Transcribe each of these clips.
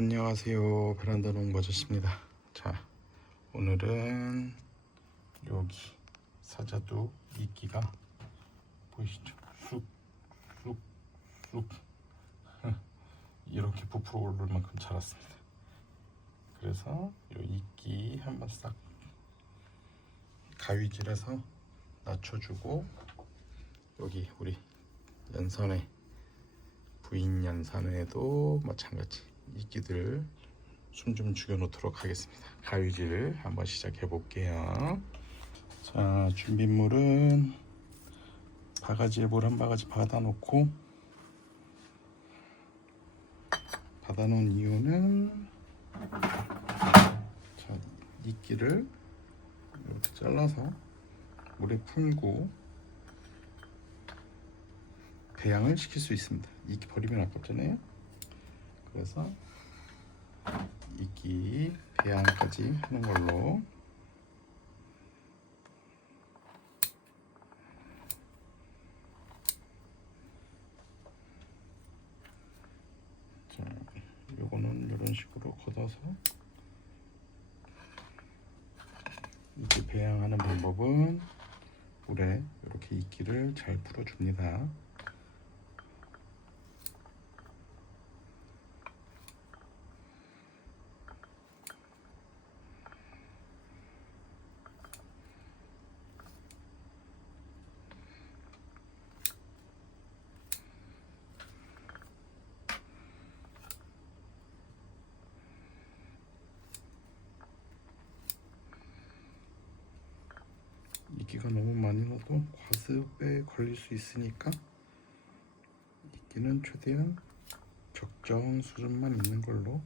안녕하세요. 베란다 농부아저씨입니다. 자 오늘은 여기 사자두 이끼가 보이시죠? 쑥쑥쑥. 이렇게 부풀어 오를 만큼 자랐습니다. 그래서 요 이끼 한번 싹 가위질해서 낮춰주고 여기 우리 연선에 부인 연산에도 마찬가지 이끼들 숨 좀 죽여놓도록 하겠습니다. 가위질 한번 시작해 볼게요. 자 준비물은 바가지에 물 한 바가지 받아놓고 받아놓은 이유는 자 이끼를 이렇게 잘라서 물에 풀고 배양을 시킬 수 있습니다. 이끼 버리면 아깝잖아요. 그래서 이끼 배양까지 하는 걸로 자, 요거는 이런 식으로 걷어서 이렇게 배양하는 방법은 물에 이렇게 이끼를 잘 풀어줍니다. 이끼가 너무 많이 넣어도 과습에 걸릴 수 있으니까 이끼는 최대한 적정 수준만 있는 걸로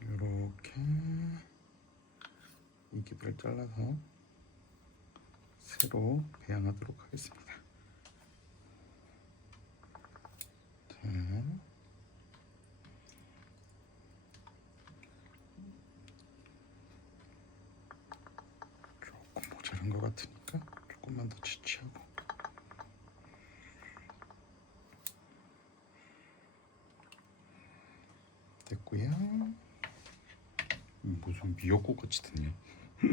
이렇게 이끼를 잘라서 새로 배양하도록 하겠습니다. 자, 조금 모자란 것 같으니까 조금만 더 지치하고 됐고요. 무슨 미역국 같이 듣냐? 자,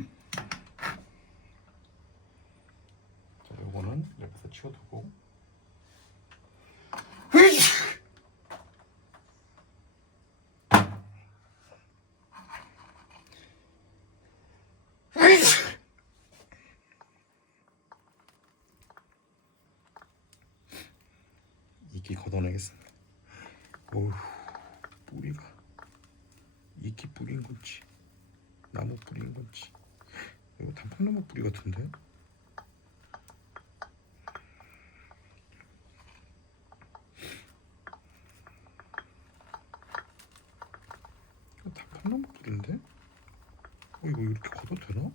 요거는 여기서 치워두고. 이끼 걷어내겠습니다. 어우, 뿌리가 이끼 뿌린 건지 나무 뿌린 건지 이거 단풍나무 뿌리 같은데? 이거 단풍나무 뿌리인데? 어 이거 이렇게 걷어도 되나?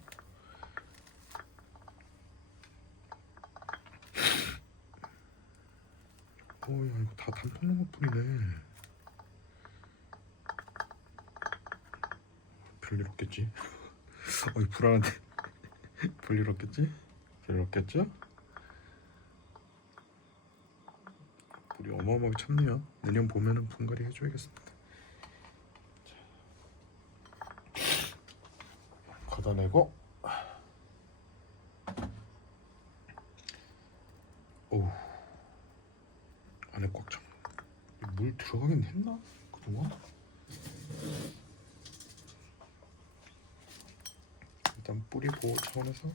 어야 이거 다 단풍나무 뿌리네 별일 없겠지? 어이 불안한데 별일 없겠지? 별일 없겠죠? 물이 어마어마하게 찼네요 내년 봄에는 분갈이 해줘야겠습니다 자, 걷어내고 오 안에 꽉 찼. 물 들어가긴 했나? 그동안? 일단 뿌리 보호 차원에서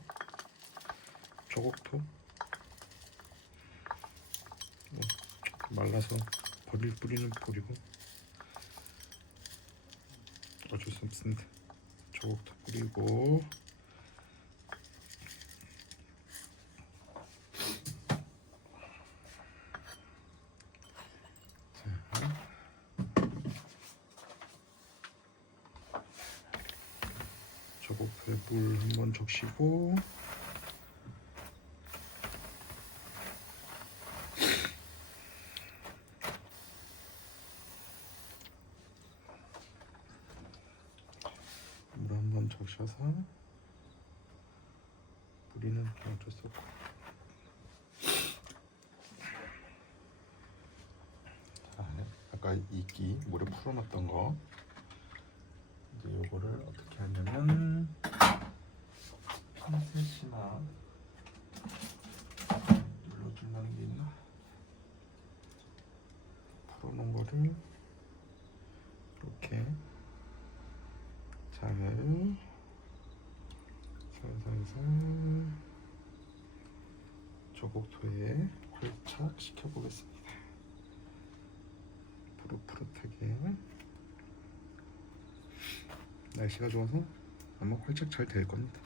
저곡토 어, 말라서 버릴 뿌리는 버리고 어쩔 수 없습니다. 저곡토 뿌리고 작업에 물 한번 적시고. 물 한번 적셔서 뿌리는 어쩔 수 없고. 아까 이끼 물에 풀어놨던 거. 요거를 어떻게 하냐면 핀셋이나 눌러줄 만한 게 있나 풀어놓은 거를 이렇게 잘 살살살 저곡토에 활착 시켜보겠습니다. 푸릇푸릇하게 날씨가 좋아서 아마 활착 잘될 겁니다.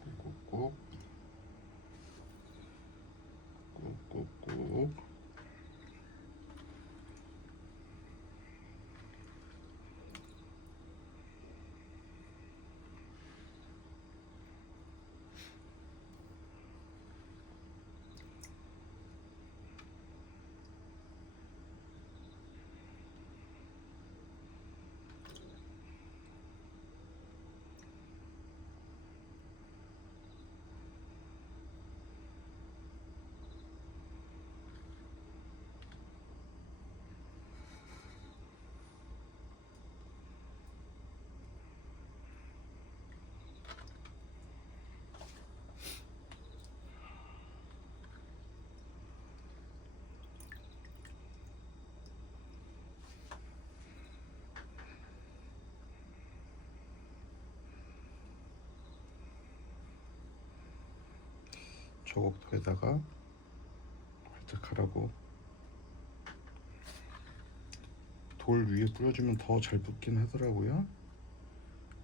꾹꾹꾹 꾹꾹꾹 저곡토에다가 활착하라고 돌 위에 뿌려주면 더 잘 붙긴 하더라고요.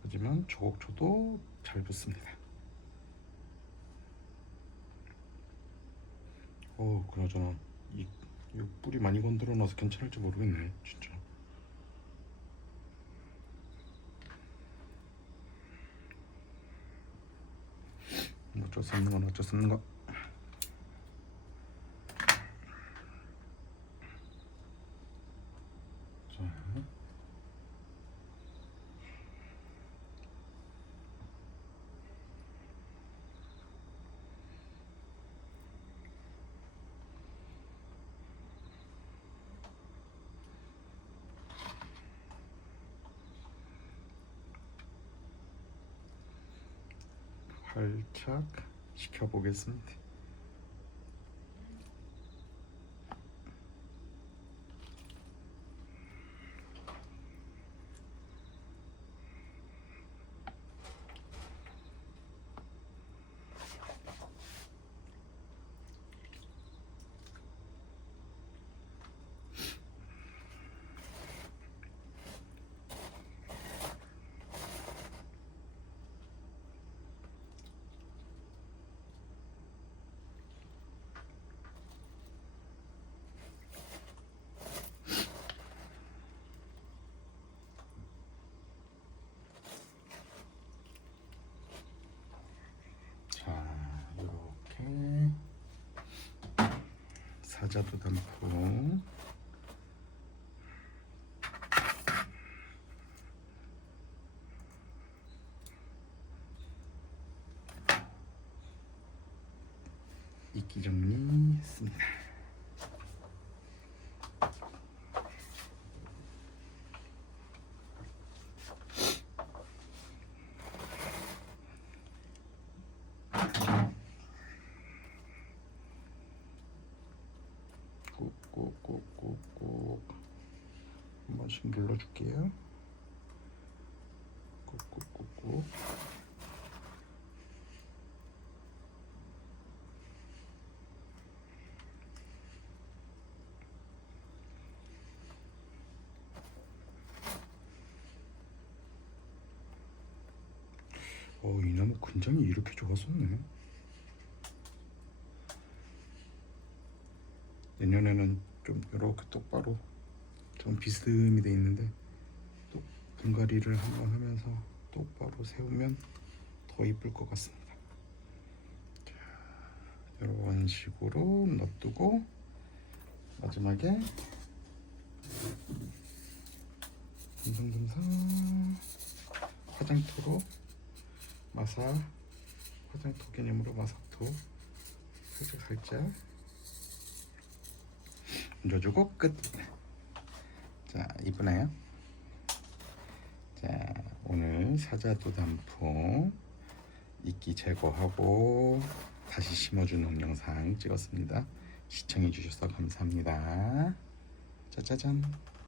하지만 저곡초도 잘 붙습니다. 어, 그나저나 이, 이 뿌리 많이 건드려 놔서 괜찮을지 모르겠네, 진짜. 어쩔 수 없는 건 어쩔 수 없는 거. 자. 활착 시켜보겠습니다. 자, 이렇게 사자도 담고 이끼 정리했습니다. 꾹꾹꾹꾹꾹 한 번씩 눌러줄게요. 꾹꾹꾹꾹 어, 이 나무 근장이 이렇게 좋았었네. 내년에는 좀 이렇게 똑바로 좀 비스듬히 돼 있는데 똑바로 분갈이를 한번 하면서 똑바로 세우면 더 이쁠 것 같습니다. 자, 이런 식으로 놔두고 마지막에 듬성듬성 화장토로 마사 화장토 개념으로 마사토 살짝 살짝 얹어주고 끝. 자 이쁘나요? 자 오늘 사자도 단풍 이끼 제거하고 다시 심어주는 영상 찍었습니다. 시청해 주셔서 감사합니다. 짜자잔.